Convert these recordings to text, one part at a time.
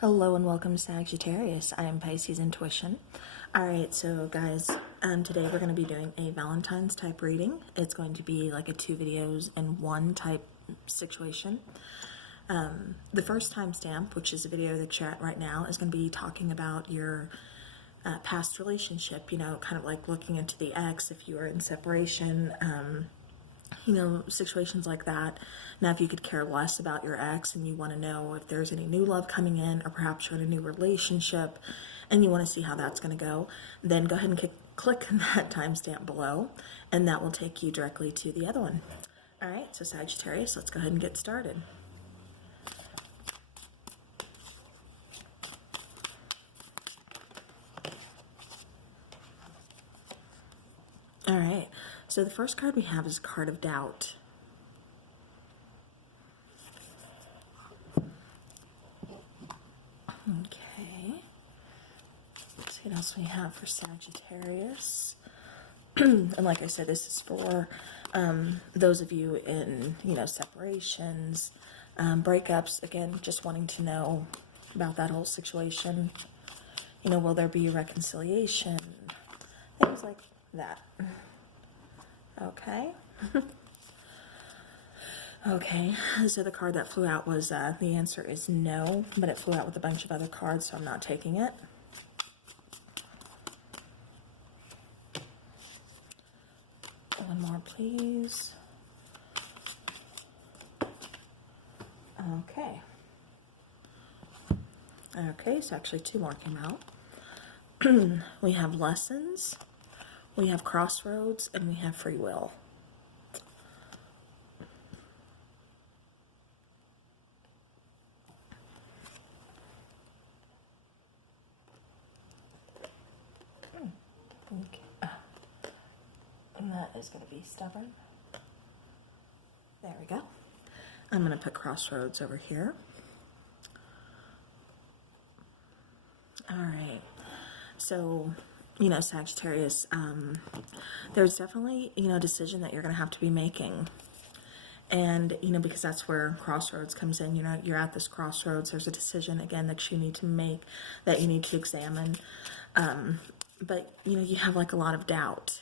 Hello and welcome, Sagittarius. I am piscesintuition. Alright, so guys, today we're going to be doing a Valentine's type reading. It's going to be like a 2 videos in 1 type situation. The first timestamp, which is a video that you're at right now, is going to be talking about your past relationship, you know, kind of like looking into the ex if you were in separation, you know, situations like that. Now, if you could care less about your ex and you want to know if there's any new love coming in, or perhaps you're in a new relationship and you want to see how that's going to go, then go ahead and click that timestamp below, and that will take you directly to the other one. All right, so Sagittarius, let's go ahead and get started. All right, so the first card we have is Card of Doubt. Okay, let's see what else we have for Sagittarius. And like I said, this is for those of you in, you know, separations, breakups, again, just wanting to know about that whole situation. You know, will there be a reconciliation? Things like that. Okay. Okay, so the card that flew out was, the answer is no, but it flew out with a bunch of other cards, so I'm not taking it. One more, please. Okay. Okay, so actually 2 more came out. We have lessons, we have crossroads, and we have free will. Okay. And that is going to be stubborn. There we go. I'm going to put crossroads over here. All right. So, you know, Sagittarius, there's definitely, you know, a decision that you're going to have to be making. And, you know, because that's where crossroads comes in. You know, you're at this crossroads. There's a decision, again, that you need to make, that you need to examine. But, you know, you have like a lot of doubt.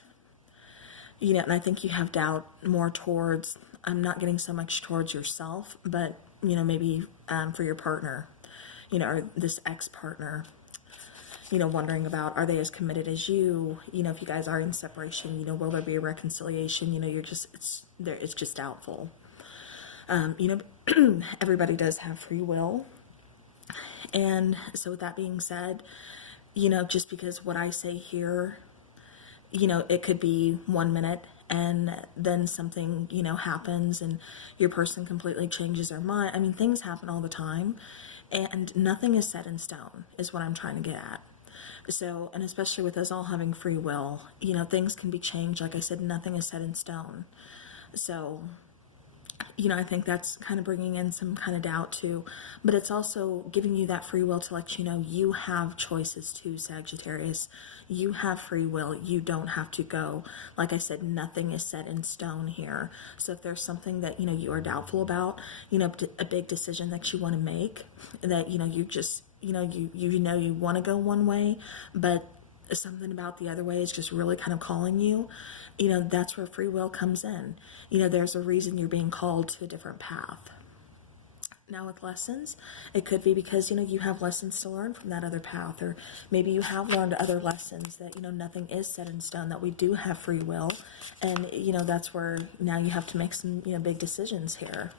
You know, and I think you have doubt more towards, I'm not getting so much towards yourself, but, you know, maybe for your partner, you know, or this ex-partner, you know, wondering about, are they as committed as you? You know, if you guys are in separation, you know, will there be a reconciliation? You know, you're just, it's just doubtful. You know, everybody does have free will. And so with that being said, you know, just because what I say here, you know, it could be 1 minute and then something, you know, happens and your person completely changes their mind. I mean, things happen all the time, and nothing is set in stone is what I'm trying to get at. So, and especially with us all having free will, you know, things can be changed. Like I said, nothing is set in stone. So, you know, I think that's kind of bringing in some kind of doubt too, but it's also giving you that free will to let you know you have choices too, Sagittarius. You have free will. You don't have to go. Like I said, nothing is set in stone here. So if there's something that, you know, you are doubtful about, you know, a big decision that you want to make, that, you know, you just, you know, you want to go one way, but something about the other way is just really kind of calling you, you know, that's where free will comes in. You know, there's a reason you're being called to a different path. Now with lessons, it could be because, you know, you have lessons to learn from that other path, or maybe you have learned other lessons that, you know, nothing is set in stone, that we do have free will. And, you know, that's where now you have to make some, you know, big decisions here.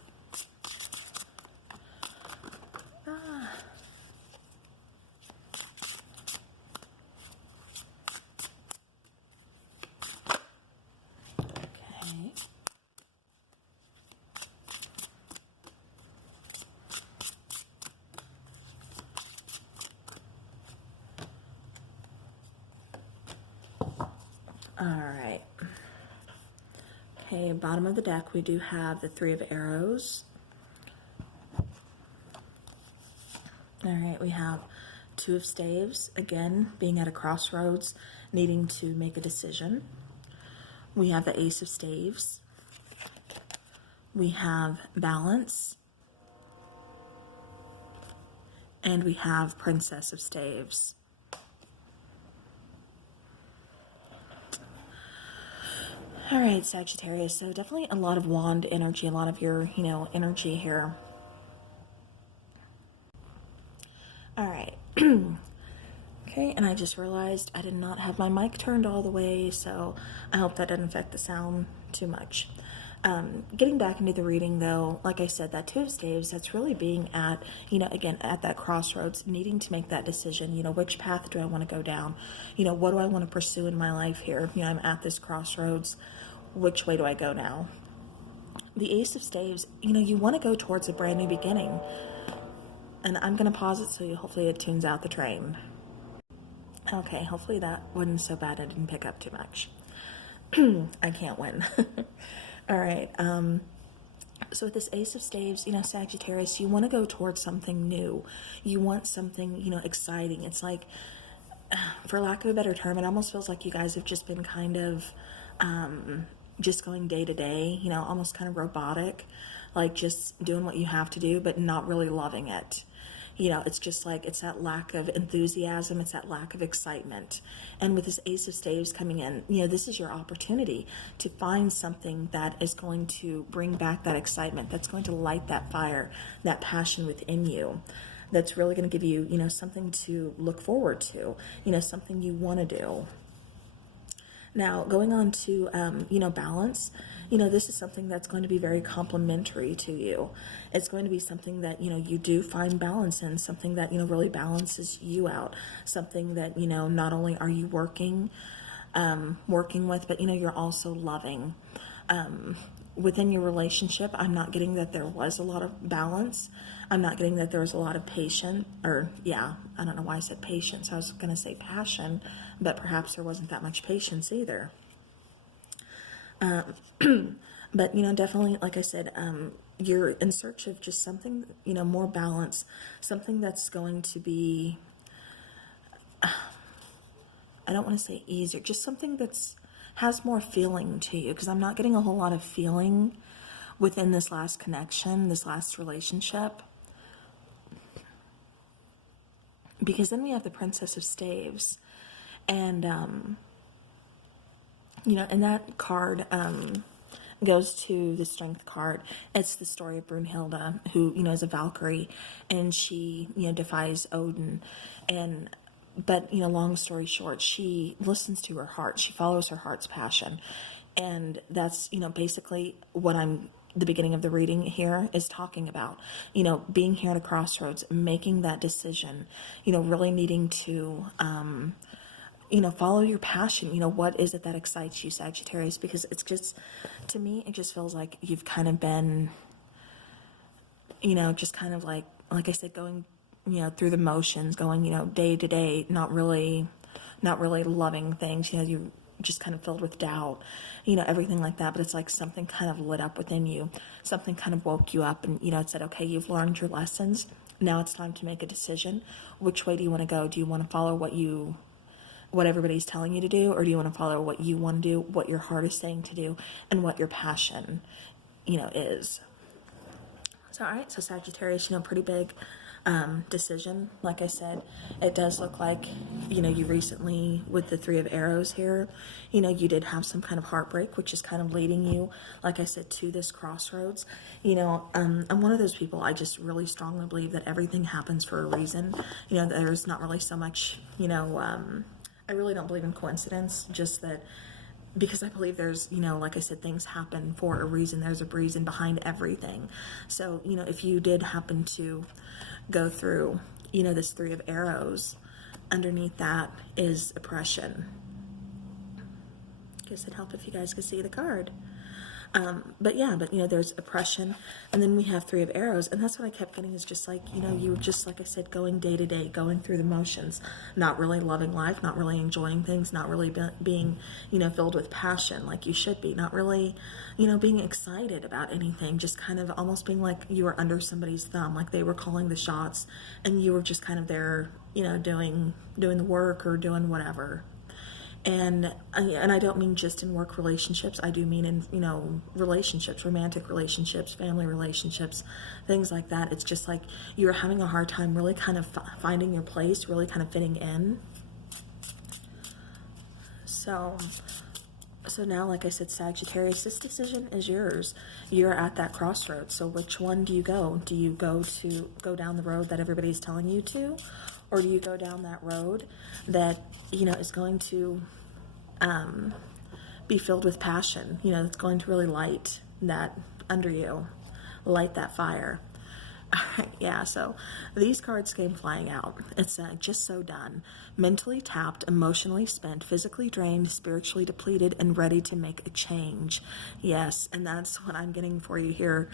Alright. Okay, bottom of the deck, we do have the 3 of arrows. Alright, we have 2 of staves, again, being at a crossroads, needing to make a decision. We have the ace of staves. We have balance. And we have Princess of Staves. All right, Sagittarius. So definitely a lot of wand energy, a lot of your, energy here. All right. Okay, and I just realized I did not have my mic turned all the way, so I hope that didn't affect the sound too much. Getting back into the reading, though, like I said, that Two of Staves, that's really being at, again, at that crossroads, needing to make that decision, which path do I want to go down? What do I want to pursue in my life here? I'm at this crossroads. Which way do I go now? The Ace of Staves, you want to go towards a brand new beginning. And I'm going to pause it so hopefully it tunes out the train. Okay, hopefully that wasn't so bad I didn't pick up too much. I can't win. All right. So with this Ace of Staves, Sagittarius, you want to go towards something new. You want something, exciting. It's like, for lack of a better term, it almost feels like you guys have just been kind of just going day to day, almost kind of robotic, like just doing what you have to do, but not really loving it. It's just like, it's that lack of enthusiasm, it's that lack of excitement. And with this Ace of Staves coming in, this is your opportunity to find something that is going to bring back that excitement, that's going to light that fire, that passion within you, that's really going to give you, something to look forward to, something you want to do. Now, going on to, balance, this is something that's going to be very complementary to you. It's going to be something that, you do find balance in, something that, really balances you out, something that, not only are you working with, but, you're also loving. Within your relationship, I'm not getting that there was a lot of balance. I'm not getting that there was a lot of patience, I don't know why I said patience. I was going to say passion, but perhaps there wasn't that much patience either. But, definitely, like I said, you're in search of just something, more balance, something that's going to be, I don't want to say easier, just something that's has more feeling to you, because I'm not getting a whole lot of feeling within this last connection, this last relationship. Because then we have the Princess of Staves, and and that card goes to the Strength card. It's the story of Brunhilde, who is a Valkyrie, and she defies Odin, but long story short, she listens to her heart. She follows her heart's passion, and that's basically what the beginning of the reading here is talking about. Being here at a crossroads, making that decision. Really needing to follow your passion. What is it that excites you, Sagittarius? Because it's just, to me, it just feels like you've kind of been, just kind of like I said, going through the motions, going, day to day, not really loving things, you just kind of filled with doubt, everything like that. But it's like something kind of lit up within you, something kind of woke you up, and, it said, okay, you've learned your lessons. Now it's time to make a decision. Which way do you want to go? Do you want to follow what everybody's telling you to do, or do you want to follow what you want to do, what your heart is saying to do, and what your passion, is? So, all right, so Sagittarius, pretty big decision. Like I said, it does look like, you recently, with the Three of Arrows here, you did have some kind of heartbreak, which is kind of leading you, like I said, to this crossroads. I'm one of those people, I just really strongly believe that everything happens for a reason. There's not really so much, I really don't believe in coincidence, just that, because I believe there's, like I said, things happen for a reason. There's a reason behind everything. So, if you did happen to go through, this Three of Arrows, underneath that is oppression. I guess it'd help if you guys could see the card. But there's oppression, and then we have Three of Arrows, and that's what I kept getting, is just like, you were just, like I said, going day to day, going through the motions, not really loving life, not really enjoying things, not really being, filled with passion like you should be, not really, being excited about anything, just kind of almost being like you were under somebody's thumb, like they were calling the shots, and you were just kind of there, doing the work or doing whatever. And I don't mean just in work relationships. I do mean in, you know, relationships, romantic relationships, family relationships, things like that. It's just like you're having a hard time really kind of finding your place, really kind of fitting in. So now, like I said, Sagittarius, this decision is yours. You're at that crossroads. So which one do you go? Do you go down the road that everybody's telling you to? Or do you go down that road that, you know, is going to be filled with passion? You know, it's going to really light that under you, light that fire. Yeah, so these cards came flying out. It's just so done. Mentally tapped, emotionally spent, physically drained, spiritually depleted, and ready to make a change. Yes, and that's what I'm getting for you here.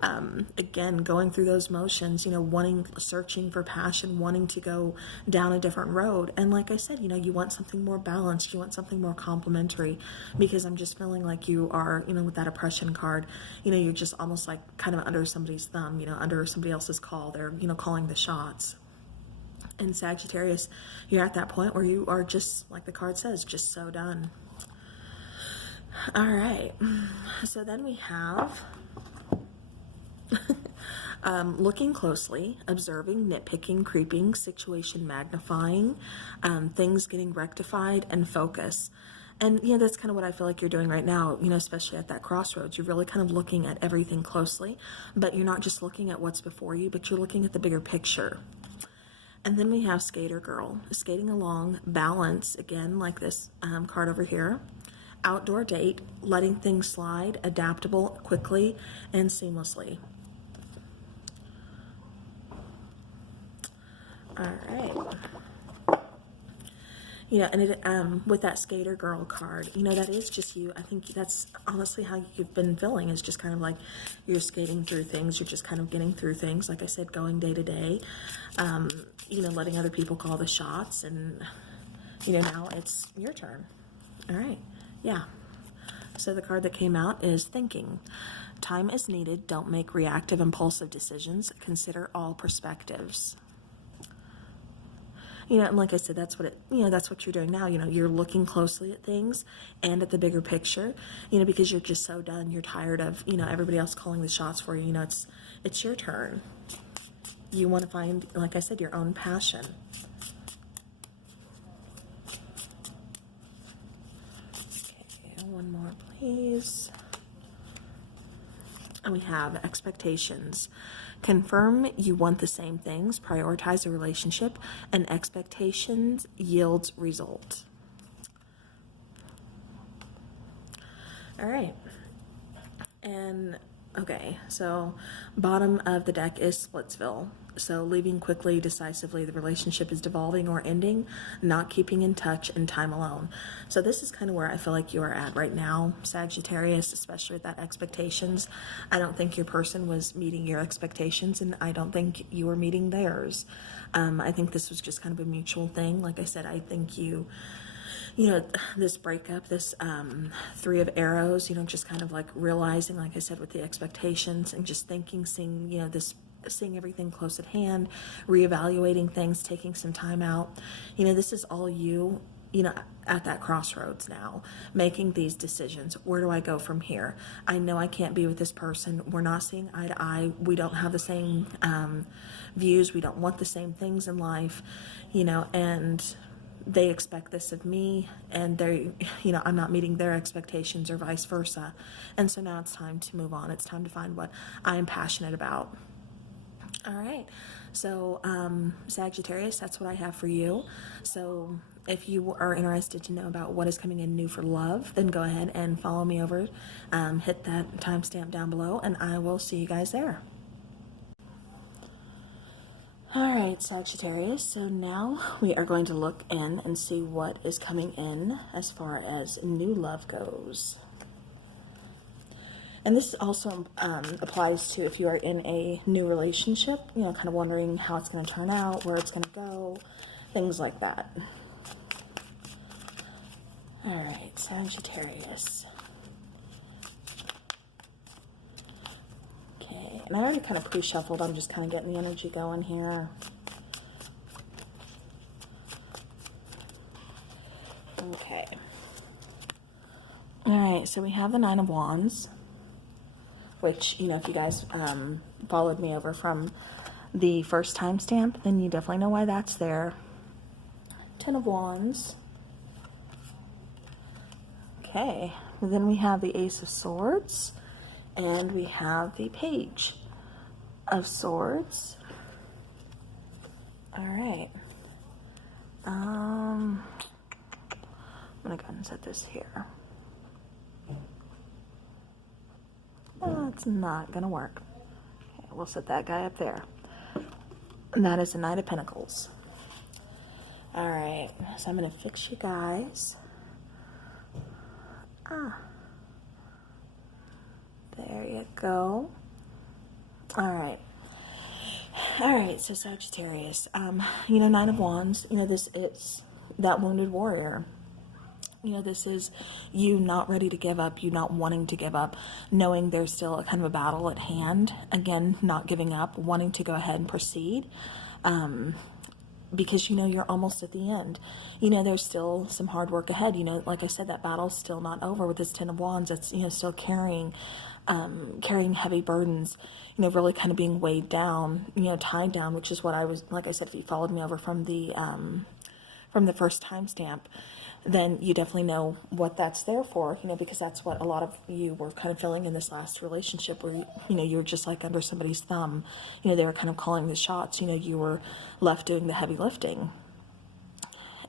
Again, going through those motions, you know, searching for passion, wanting to go down a different road. And like I said, you know, you want something more balanced. You want something more complementary, because I'm just feeling like you are, you know, with that oppression card, you know, you're just almost like kind of under somebody's thumb, you know, under somebody else's call. They're, you know, calling the shots. And Sagittarius, you're at that point where you are just, like the card says, just so done. All right. So then we have looking closely, observing, nitpicking, creeping, situation magnifying, things getting rectified, and focus. And, you know, that's kind of what I feel like you're doing right now, you know, especially at that crossroads. You're really kind of looking at everything closely, but you're not just looking at what's before you, but you're looking at the bigger picture. And then we have Skater Girl, skating along, balance, again, like this card over here. Outdoor date, letting things slide, adaptable, quickly, and seamlessly. All right. You know, and it, with that Skater Girl card, you know, that is just you. I think that's honestly how you've been feeling, is just kind of like you're skating through things. You're just kind of getting through things. Like I said, going day to day, you know, letting other people call the shots. And, you know, now it's your turn. All right. Yeah. So the card that came out is Thinking. Time is needed. Don't make reactive, impulsive decisions. Consider all perspectives. You know, and like I said, that's what that's what you're doing now. You know, you're looking closely at things and at the bigger picture, you know, because you're just so done. You're tired of, you know, everybody else calling the shots for you. You know, it's your turn. You want to find, like I said, your own passion. Okay, one more, please. And we have expectations. Confirm you want the same things, prioritize a relationship, and expectations yields result. All right. And okay, so bottom of the deck is Splitsville. So leaving quickly, decisively, the relationship is devolving or ending, not keeping in touch, and time alone. So this is kind of where I feel like you are at right now, Sagittarius, especially with that expectations. I don't think your person was meeting your expectations, and I don't think you were meeting theirs. I think this was just kind of a mutual thing. Like I said, I think you know, this breakup, this Three of Arrows, you know, just kind of like realizing, like I said, with the expectations and just thinking, seeing, you know, seeing everything close at hand, reevaluating things, taking some time out. You know, this is all you know, at that crossroads now, making these decisions. Where do I go from here? I know I can't be with this person. We're not seeing eye to eye. We don't have the same views. We don't want the same things in life, you know, and they expect this of me, and they, you know, I'm not meeting their expectations, or vice versa. And so now it's time to move on. It's time to find what I am passionate about. All right. So, Sagittarius, that's what I have for you. So if you are interested to know about what is coming in new for love, then go ahead and follow me over, hit that timestamp down below, and I will see you guys there. All right, Sagittarius, so now we are going to look in and see what is coming in as far as new love goes. And this also applies to if you are in a new relationship, you know, kind of wondering how it's going to turn out, where it's going to go, things like that. All right, Sagittarius. Okay, and I already kind of pre-shuffled. I'm just kind of getting the energy going here. Okay. All right, so we have the Nine of Wands, which, you know, if you guys followed me over from the first timestamp, then you definitely know why that's there. Ten of Wands. Okay, then we have the Ace of Swords, and we have the Page of Swords. All right. I'm gonna go ahead and set this here. It's not gonna work. Okay, we'll set that guy up there. And that is the Knight of Pentacles. All right, so I'm gonna fix you guys. There you go. All right, so Sagittarius, you know, Nine of Wands, you know, this is that wounded warrior. You know, this is you not ready to give up, you not wanting to give up, knowing there's still a kind of a battle at hand. Again, not giving up, wanting to go ahead and proceed. Because, you know, you're almost at the end. You know, there's still some hard work ahead. You know, like I said, that battle's still not over with this Ten of Wands. It's, you know, still carrying heavy burdens, you know, really kind of being weighed down, you know, tied down, which is what I was, like I said, if you followed me over from the first timestamp, then you definitely know what that's there for, you know, because that's what a lot of you were kind of feeling in this last relationship where, you know, you were just like under somebody's thumb. You know, they were kind of calling the shots. You know, you were left doing the heavy lifting.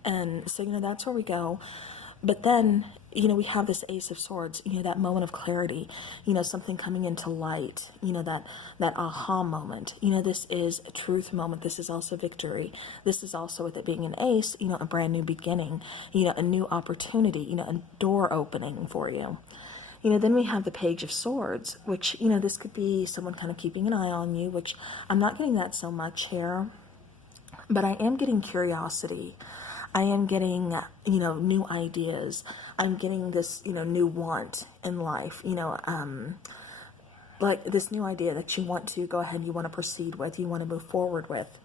And so, you know, that's where we go. But then, you know, we have this Ace of Swords, you know, that moment of clarity, you know, something coming into light, you know, that aha moment. You know, this is a truth moment. This is also victory. This is also, with it being an ace, you know, a brand new beginning, you know, a new opportunity, you know, a door opening for you. You know, then we have the Page of Swords, which, you know, this could be someone kind of keeping an eye on you, which I'm not getting that so much here, but I am getting curiosity. I am getting, you know, new ideas. I'm getting this, you know, new want in life, you know, like this new idea that you want to go ahead, you want to proceed with, you want to move forward with.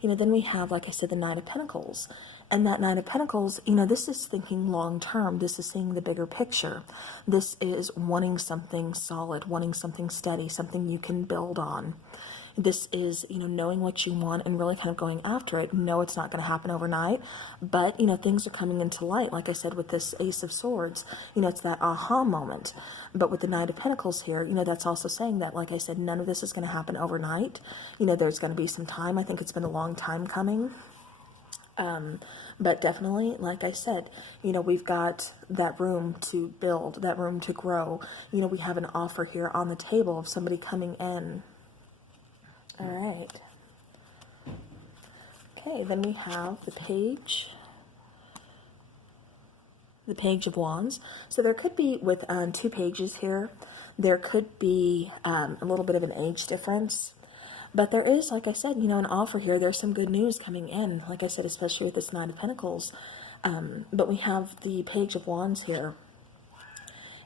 You know, then we have, like I said, the Knight of Pentacles. And that Knight of Pentacles, you know, this is thinking long term. This is seeing the bigger picture. This is wanting something solid, wanting something steady, something you can build on. This is, you know, knowing what you want and really kind of going after it. No, it's not going to happen overnight, but, you know, things are coming into light. Like I said, with this Ace of Swords, you know, it's that aha moment. But with the Knight of Pentacles here, you know, that's also saying that, like I said, none of this is going to happen overnight. You know, there's going to be some time. I think it's been a long time coming. But definitely, like I said, you know, we've got that room to build, that room to grow. You know, we have an offer here on the table of somebody coming in. All right. Okay, then we have the Page of Wands. So there could be, with two pages here, there could be a little bit of an age difference. But there is, like I said, you know, an offer here. There's some good news coming in, like I said, especially with this Nine of Pentacles. But we have the Page of Wands here.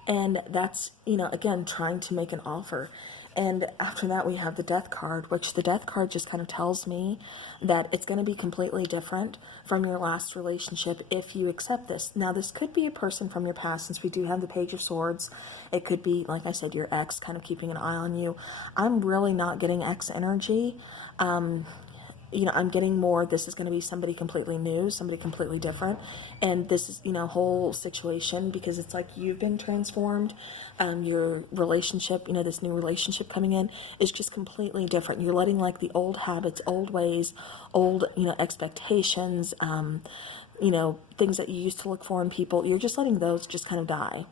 And that's, you know, again, trying to make an offer. And after that, we have the Death card, which the Death card just kind of tells me that it's going to be completely different from your last relationship if you accept this. Now, this could be a person from your past, since we do have the Page of Swords. It could be, like I said, your ex kind of keeping an eye on you. I'm really not getting ex energy. You know, I'm getting more, this is going to be somebody completely new, somebody completely different. And this is, you know, whole situation, because it's like you've been transformed. Your relationship, you know, this new relationship coming in is just completely different. You're letting, like, the old habits, old ways, old, you know, expectations, you know, things that you used to look for in people, you're just letting those just kind of die.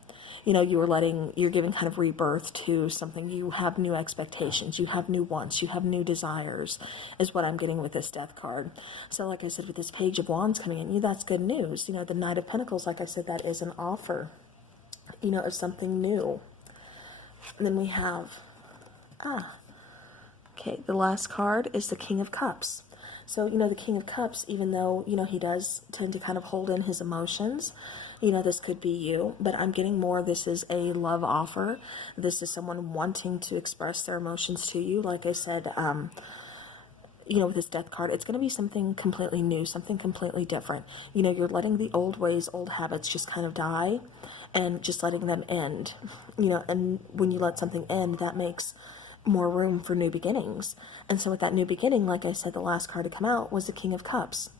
You know, you're giving kind of rebirth to something. You have new expectations, you have new wants, you have new desires, is what I'm getting with this Death card. So, like I said, with this Page of Wands coming in, that's good news. You know, the Knight of Pentacles, like I said, that is an offer, you know, of something new. And then we have, okay, the last card is the King of Cups. So, you know, the King of Cups, even though, you know, he does tend to kind of hold in his emotions, you know, this could be you, but I'm getting more, this is a love offer. This is someone wanting to express their emotions to you. Like I said, you know, with this death card, it's going to be something completely new, something completely different. You know, you're letting the old ways, old habits just kind of die and just letting them end, you know, and when you let something end, that makes more room for new beginnings. And so with that new beginning, like I said, the last card to come out was the King of Cups.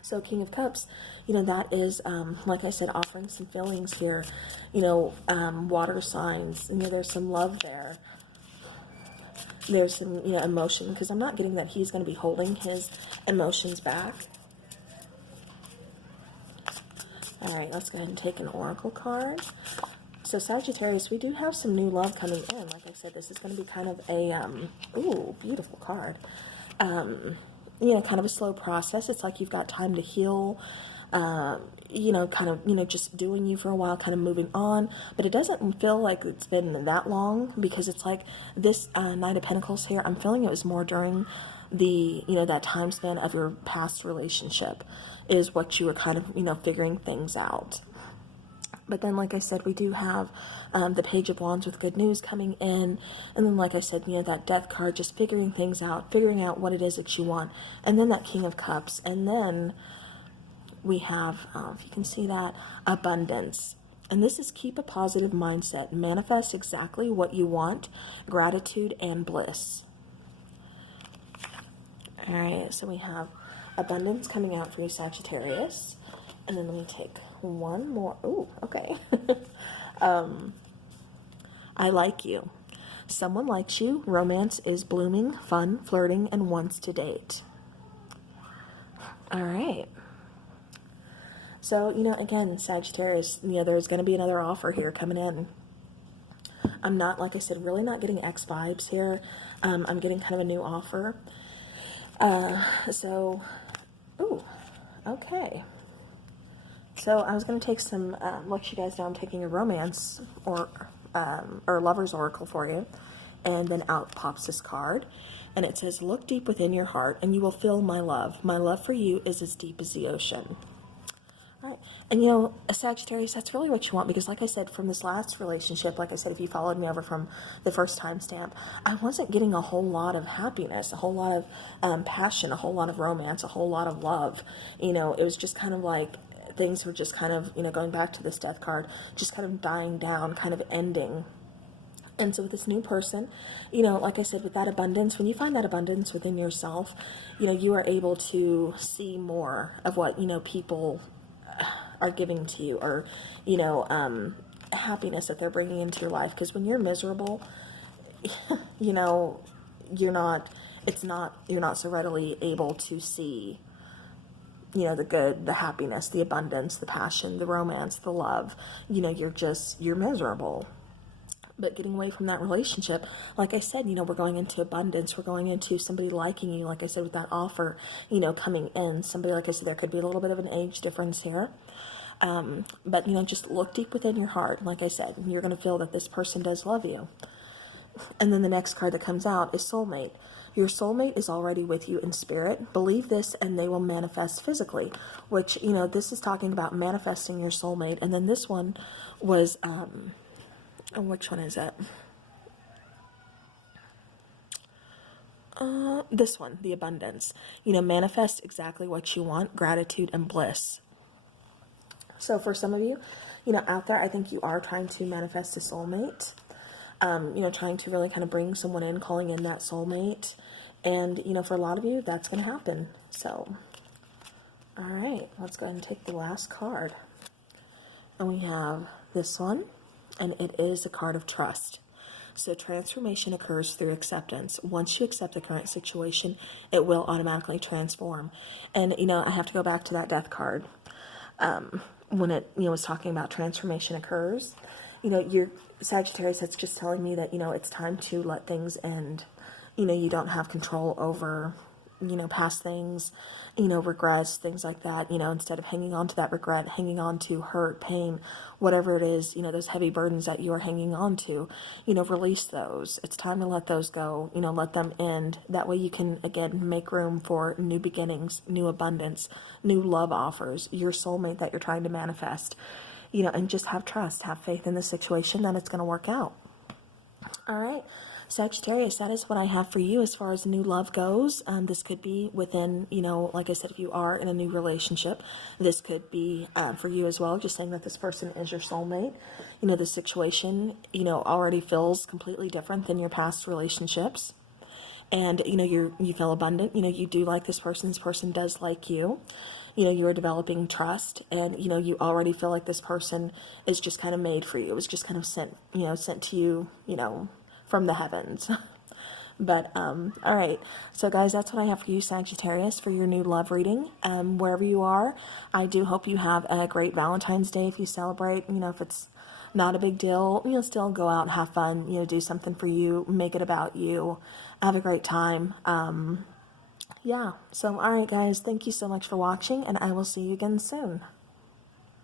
So King of Cups, you know, that is, like I said, offering some feelings here, you know, water signs, you know, there's some love there. There's some, you know, emotion, because I'm not getting that he's going to be holding his emotions back. All right, let's go ahead and take an oracle card. So Sagittarius, we do have some new love coming in. Like I said, this is going to be kind of a, ooh, beautiful card. You know, kind of a slow process. It's like you've got time to heal, you know, kind of, you know, just doing you for a while, kind of moving on. But it doesn't feel like it's been that long, because it's like this Knight of Pentacles here, I'm feeling it was more during the, you know, that time span of your past relationship is what you were kind of, you know, figuring things out. But then, like I said, we do have the Page of Wands with good news coming in. And then, like I said, you know, that Death card, just figuring things out, figuring out what it is that you want. And then that King of Cups. And then we have, if you can see that, Abundance. And this is keep a positive mindset. Manifest exactly what you want. Gratitude and bliss. All right, so we have Abundance coming out for you, Sagittarius. And then let me take one more. Ooh, okay. I like you. Someone likes you. Romance is blooming, fun, flirting, and wants to date. All right. So, you know, again, Sagittarius, you know, there's going to be another offer here coming in. I'm not, like I said, really not getting X vibes here. I'm getting kind of a new offer. So, ooh, okay. So I was going to take some, let you guys know I'm taking a romance or lover's oracle for you. And then out pops this card. And it says, look deep within your heart and you will feel my love. My love for you is as deep as the ocean. All right. And you know, a Sagittarius, that's really what you want, because like I said, from this last relationship, like I said, if you followed me over from the first timestamp, I wasn't getting a whole lot of happiness, a whole lot of passion, a whole lot of romance, a whole lot of love. You know, it was just kind of like things were just kind of, you know, going back to this Death card, just kind of dying down, kind of ending. And so with this new person, you know, like I said, with that abundance, when you find that abundance within yourself, you know, you are able to see more of what, you know, people are giving to you, or, you know, happiness that they're bringing into your life. Because when you're miserable, you know, you're not so readily able to see, you know, the good, the happiness, the abundance, the passion, the romance, the love. You know, you're miserable. But getting away from that relationship, like I said, you know, we're going into abundance. We're going into somebody liking you, like I said, with that offer, you know, coming in. Somebody, like I said, there could be a little bit of an age difference here. But, you know, just look deep within your heart. Like I said, you're going to feel that this person does love you. And then the next card that comes out is soulmate. Your soulmate is already with you in spirit. Believe this and they will manifest physically, which, you know, this is talking about manifesting your soulmate. And then this one was, which one is it? This one, the abundance. You know, manifest exactly what you want, gratitude and bliss. So for some of you, you know, out there, I think you are trying to manifest a soulmate. You know, trying to really kind of bring someone in, calling in that soulmate. And, you know, for a lot of you, that's going to happen. So, all right, let's go ahead and take the last card. And we have this one, and it is a card of trust. So transformation occurs through acceptance. Once you accept the current situation, it will automatically transform. And, you know, I have to go back to that Death card. When it, you know, was talking about transformation occurs, you know, your Sagittarius, that's just telling me that, you know, it's time to let things end. You know, you don't have control over, you know, past things, you know, regrets, things like that. You know, instead of hanging on to that regret, hanging on to hurt, pain, whatever it is, you know, those heavy burdens that you are hanging on to, you know, release those. It's time to let those go, you know, let them end. That way you can, again, make room for new beginnings, new abundance, new love offers, your soulmate that you're trying to manifest, you know, and just have trust, have faith in the situation that it's going to work out. All right. Sagittarius, that is what I have for you as far as new love goes. This could be within, you know, like I said, if you are in a new relationship, this could be for you as well. Just saying that this person is your soulmate. You know, the situation, you know, already feels completely different than your past relationships. And, you know, you feel abundant. You know, you do like this person does like you. You know, you're developing trust, and, you know, you already feel like this person is just kind of made for you. It was just kind of sent, you know, sent to you, you know, from the heavens. But, all right. So, guys, that's what I have for you, Sagittarius, for your new love reading. Wherever you are, I do hope you have a great Valentine's Day if you celebrate. You know, if it's not a big deal, you know, still go out and have fun, you know, do something for you, make it about you, have a great time. Yeah. So, all right, guys, thank you so much for watching, and I will see you again soon.